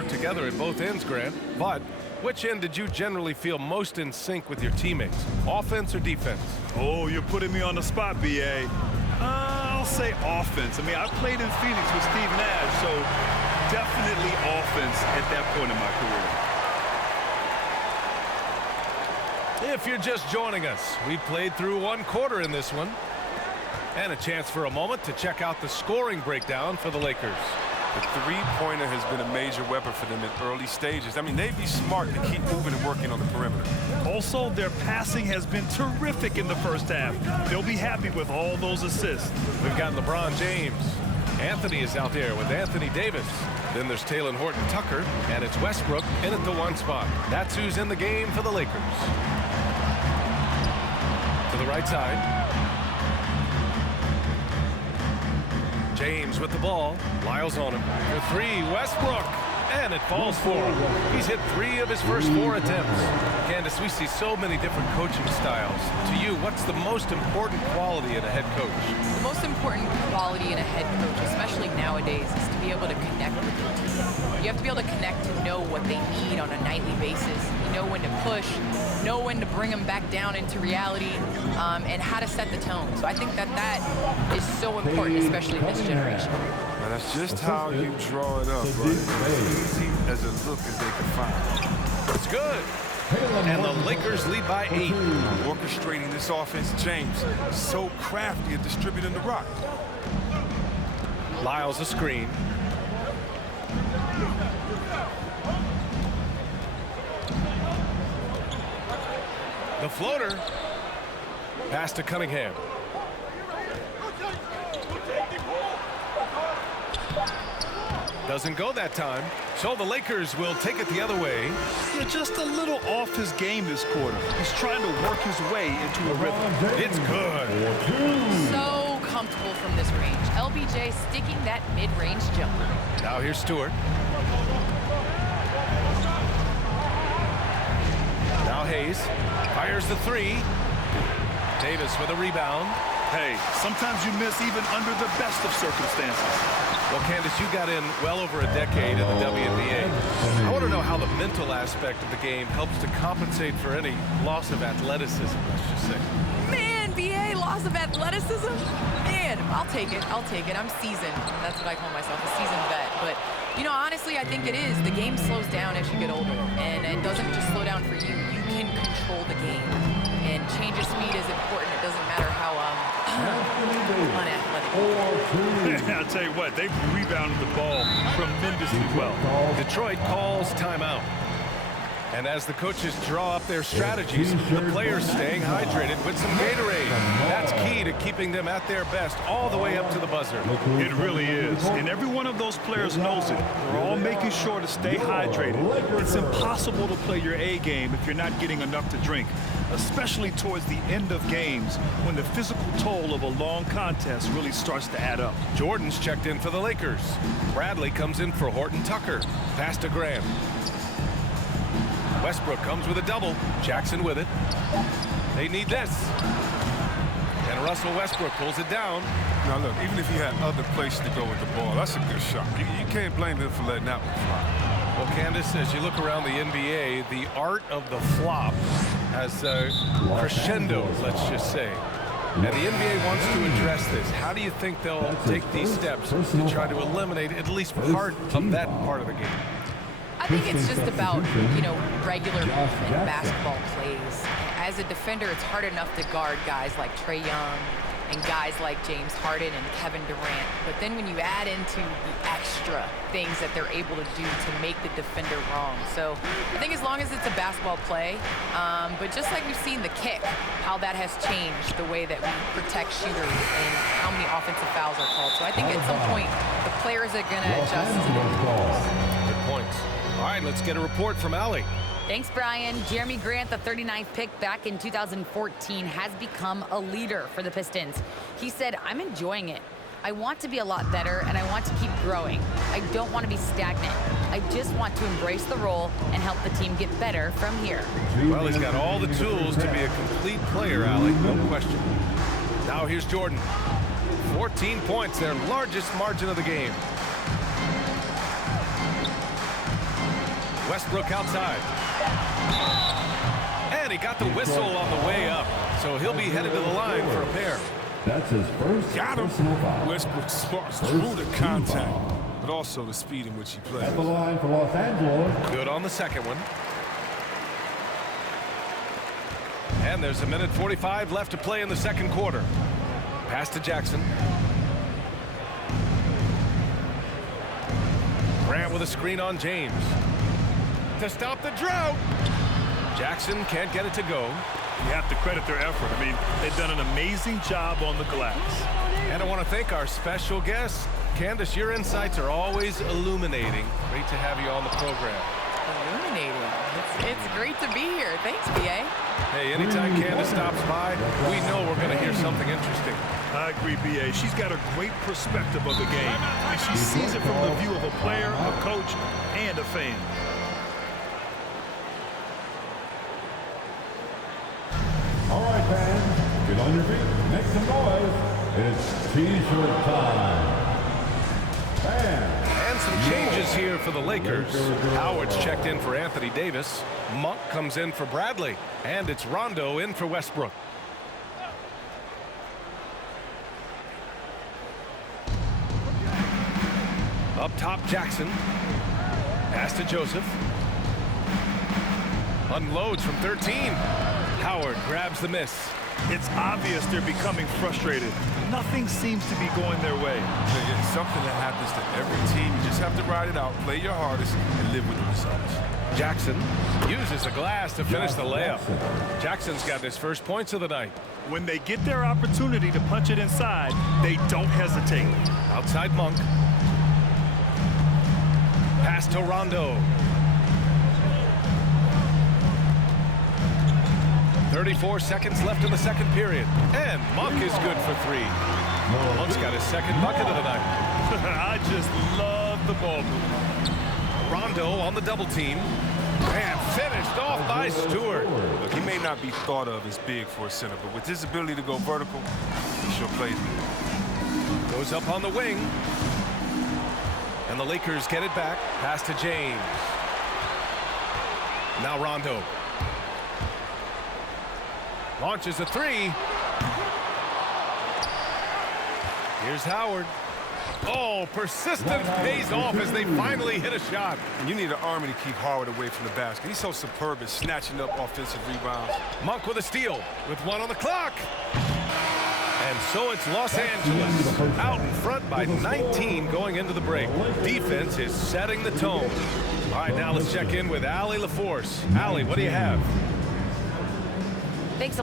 work together at both ends, Grant. But which end did you generally feel most in sync with your teammates? Offense or defense? Oh, you're putting me on the spot, B.A. I'll say offense. I mean, I played in Phoenix with Steve Nash, so definitely offense at that point in my career. If you're just joining us, we played through one quarter in this one. And a chance for a moment to check out the scoring breakdown for the Lakers. The three-pointer has been a major weapon for them in early stages. I mean, they'd be smart to keep moving and working on the perimeter. Also, their passing has been terrific in the first half. They'll be happy with all those assists. We've got LeBron James. Anthony is out there with Anthony Davis. Then there's Talen Horton-Tucker, and it's Westbrook in at the one spot. That's who's in the game for the Lakers. To the right side. James with the ball. Lyles on him. For three, Westbrook. And it falls for him. He's hit 3 of his first 4 attempts. Candace, we see so many different coaching styles. To you, what's the most important quality in a head coach? The most important quality in a head coach, especially nowadays, is to be able to connect with your team. You have to be able to connect to know what they need on a nightly basis. You know when to push, know when to bring them back down into reality, and how to set the tone. So I think that is so important, especially in this generation. Now, that's just how you draw it up, right? As easy as a look as they can find. It's good. And the Lakers lead by 8. Orchestrating this offense, James, so crafty at distributing the rock. Lyles a screen. The floater. Pass to Cunningham. Doesn't go that time. So the Lakers will take it the other way. Yeah, just a little off his game this quarter. He's trying to work his way into a rhythm. It's good. So comfortable from this range. LBJ sticking that mid-range jumper. Now here's Stewart. Now Hayes fires the 3. Davis with a rebound. Hey, sometimes you miss even under the best of circumstances. Well, Candace, you got in well over a decade in the WNBA. I want to know how the mental aspect of the game helps to compensate for any loss of athleticism, let's just say. Man, BA, loss of athleticism? Man, I'll take it. I'll take it. I'm seasoned. That's what I call myself, a seasoned vet. But, you know, honestly, I think it is. The game slows down as you get older. And it doesn't just slow down for you. You can control the game. And change of speed is important. It doesn't matter how unathletic. I'll tell you what, they've rebounded the ball tremendously well. Detroit calls timeout. And as the coaches draw up their strategies, the players staying hydrated with some Gatorade. That's key to keeping them at their best all the way up to the buzzer. It really is. And every one of those players knows it. They're all making sure to stay hydrated. It's impossible to play your A game if you're not getting enough to drink, especially towards the end of games when the physical toll of a long contest really starts to add up. Jordan's checked in for the Lakers. Bradley comes in for Horton-Tucker. Pass to Graham. Westbrook comes with a double. Jackson with it. They need this. And Russell Westbrook pulls it down. Now, look, even if he had other places to go with the ball, that's a good shot. You can't blame him for letting that one fly. Well, Candace, as you look around the NBA, the art of the flop has crescendoed, let's just say. And the NBA wants to address this. How do you think they'll take these steps to try to eliminate at least part of that part of the game? I think it's just about, you know, regular movement basketball plays. As a defender, it's hard enough to guard guys like Trae Young and guys like James Harden and Kevin Durant. But then when you add into the extra things that they're able to do to make the defender wrong. So I think as long as it's a basketball play, but just like we've seen the kick, how that has changed the way that we protect shooters and how many offensive fouls are called. So I think at some point, the players are going to adjust to the rules. Good points. All right, let's get a report from Allie. Thanks, Brian. Jeremy Grant, the 39th pick back in 2014, has become a leader for the Pistons. He said, "I'm enjoying it. I want to be a lot better, and I want to keep growing. I don't want to be stagnant. I just want to embrace the role and help the team get better from here." Well, he's got all the tools to be a complete player, Allie, no question. Now here's Jordan. 14 points, their largest margin of the game. Westbrook outside. And he got the whistle on the way up. So he'll be headed to the line for a pair. That's his first Got him. personal foul. Westbrook sparks through the contact, but also the speed in which he plays. At the line for Los Angeles. Good on the second one. And there's 1:45 left to play in the second quarter. Pass to Jackson. Grant with a screen on James. To stop the drought. Jackson can't get it to go. You have to credit their effort. I mean, they've done an amazing job on the glass. And I want to thank our special guest. Candace, your insights are always illuminating. Great to have you on the program. Illuminating. It's great to be here. Thanks, BA. Hey, anytime Candace stops by, we know we're going to hear something interesting. I agree, BA. She's got a great perspective of the game, and she sees it from the view of a player, a coach, and a fan. All right, fans, get on your feet, make some noise. It's T-shirt time. And some changes here for the Lakers. Howard's checked in for Anthony Davis. Monk comes in for Bradley. And it's Rondo in for Westbrook. Up top, Jackson. Pass to Joseph. Unloads from 13. Howard grabs the miss. It's obvious they're becoming frustrated. Nothing seems to be going their way. It's something that happens to every team. You just have to ride it out, play your hardest, and live with the results. Jackson uses the glass to finish the layup. Jackson's got his first points of the night. When they get their opportunity to punch it inside, they don't hesitate. Outside Monk. Pass to Rondo. 34 seconds left in the second period. And Monk is good for three. Monk's got his second bucket of the night. I just love the ball movement. Rondo on the double team. And finished off by Stewart. Look, he may not be thought of as big for a center, but with his ability to go vertical, he sure plays it. Goes up on the wing. And the Lakers get it back. Pass to James. Now Rondo. Launches a three. Here's Howard. Oh, persistence pays off as they finally hit a shot. And you need an army to keep Howard away from the basket. He's so superb at snatching up offensive rebounds. Monk with a steal with one on the clock. And so it's Los Angeles out in front by 19 going into the break. Defense is setting the tone. All right, now let's check in with Allie LaForce. Allie, what do you have? Thanks.